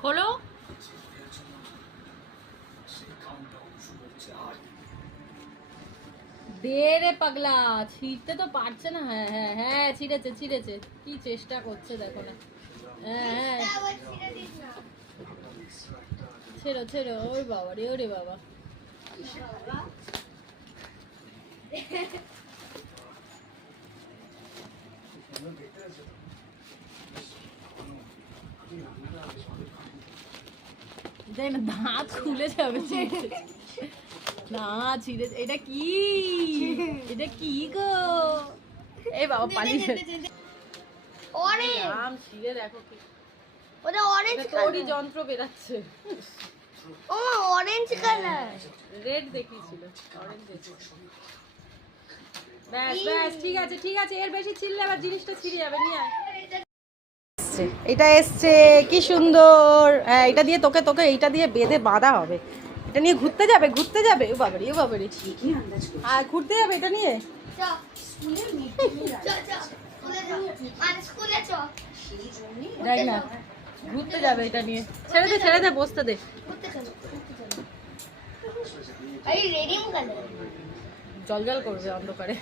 খোলো। দে রে পাগলা, ছিঁড়তে তো পারছে না। হ্যাঁ হ্যাঁ হ্যাঁ, ছিঁড়েছে ছিঁড়েছে, কি চেষ্টা করছে দেখো না। হ্যাঁ হ্যাঁ, ছেড়ো ছেড়ো। ওই বাবা রে, ওরে বাবা। দেখ না, দাঁত খুলে যাবে। না ছিঁড়ে, এটা কি, এটা কি গো? এই বাবা পালিয়ে আম ছিঁড়ে দেখো কি, ওটা অরেঞ্জ তোরই যন্ত্র বেরাচ্ছে। ও অরেঞ্জ কালার, রেড দেখিয়েছিল, অরেঞ্জ দেখিয়েছিল। ব্যাস ব্যাস, ঠিক আছে ঠিক আছে, এর বেশি ছিললে আবার জিনিসটা ছিঁড়ে যাবে। নিয়ে আয়। এটা এসছে, কি সুন্দর। হ্যাঁ, এটা দিয়ে তোকে তোকে এইটা দিয়ে বেঁধে বাঁধা হবে। এটা নিয়ে ঘুরতে যাবে, ঘুরতে যাবে। ও বাবারে, ও বাবারে, আর ঘুরতে যাবে এটা নিয়ে। দেখ না, ঘুরতে যাবে এটা নিয়ে। ছেড়ে দে ছেড়ে দে, বসতে দে। রেডিম কালার জল জল করবে অন্ধকারে।